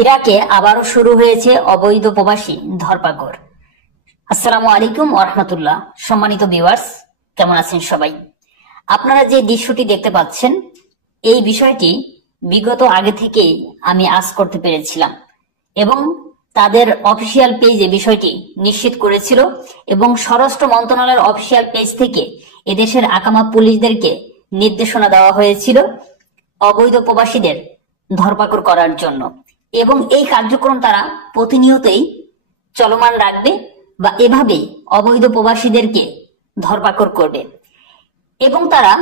ইরাকে আবারও শুরু হয়েছে অবৈধ প্রবাসী ধরপাকড়। আসসালামু আলাইকুম ওয়া রাহমাতুল্লাহ। সম্মানিত ভিউয়ার্স, কেমন আছেন সবাই? আপনারা যে দৃশ্যটি দেখতে পাচ্ছেন, এই বিষয়টি বিগত আগে থেকেই আমি আজ করতে পেরেছিলাম এবং তাদের অফিসিয়াল পেজে বিষয়টি নিশ্চিত করেছিল এবং স্বরাষ্ট্র মন্ত্রণালয়ের অফিসিয়াল পেজ থেকে এদেশের আকামা পুলিশদেরকে নির্দেশনা দেওয়া হয়েছিল অবৈধ প্রবাসীদের ধরপাকড় করার জন্য, এবং এই কার্যক্রম তারা প্রতিনিয়তই চলমান রাখবে বা এভাবে অবৈধ প্রবাসীদেরকে ধরপাকড় করবে। এবং তারা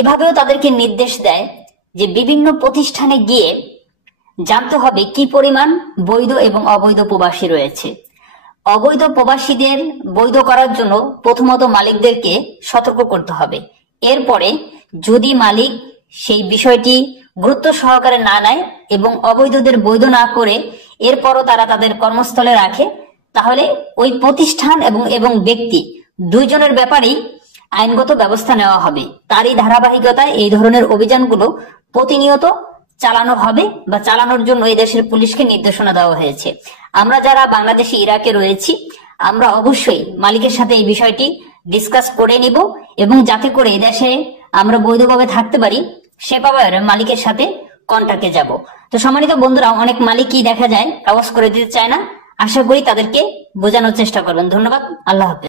এভাবেও তাদেরকে নির্দেশ দেয় যে বিভিন্ন প্রতিষ্ঠানে গিয়ে জানতে হবে কি পরিমাণ বৈধ এবং অবৈধ প্রবাসী রয়েছে। অবৈধ প্রবাসীদের বৈধ করার জন্য প্রথমত মালিকদেরকে সতর্ক করতে হবে। এরপরে যদি মালিক সেই বিষয়টি গুরুত্ব সহকারে না নেয় এবং অবৈধদের বৈধ না করে এরপরও তারা তাদের কর্মস্থলে রাখে, তাহলে ওই প্রতিষ্ঠান এবং ব্যক্তি দুইজনের ব্যাপারেই আইনগত ব্যবস্থা নেওয়া হবে। তারই ধারাবাহিকতায় এই ধরনের অভিযানগুলো প্রতিনিয়ত চালানো হবে বা চালানোর জন্য এই দেশের পুলিশকে নির্দেশনা দেওয়া হয়েছে। আমরা যারা বাংলাদেশে ইরাকে রয়েছি, আমরা অবশ্যই মালিকের সাথে এই বিষয়টি ডিসকাস করে নিব এবং যাতে করে এই দেশে আমরা বৈধভাবে থাকতে পারি সে ব্যাপারে মালিকের সাথে কন্টাক্টে যাব। তো সম্মানিত বন্ধুরা, অনেক মালিকই দেখা যায় কাগজ করে দিতে চায় না। আশা করি তাদেরকে বোঝানোর চেষ্টা করবেন। ধন্যবাদ। আল্লাহ হাফেজ।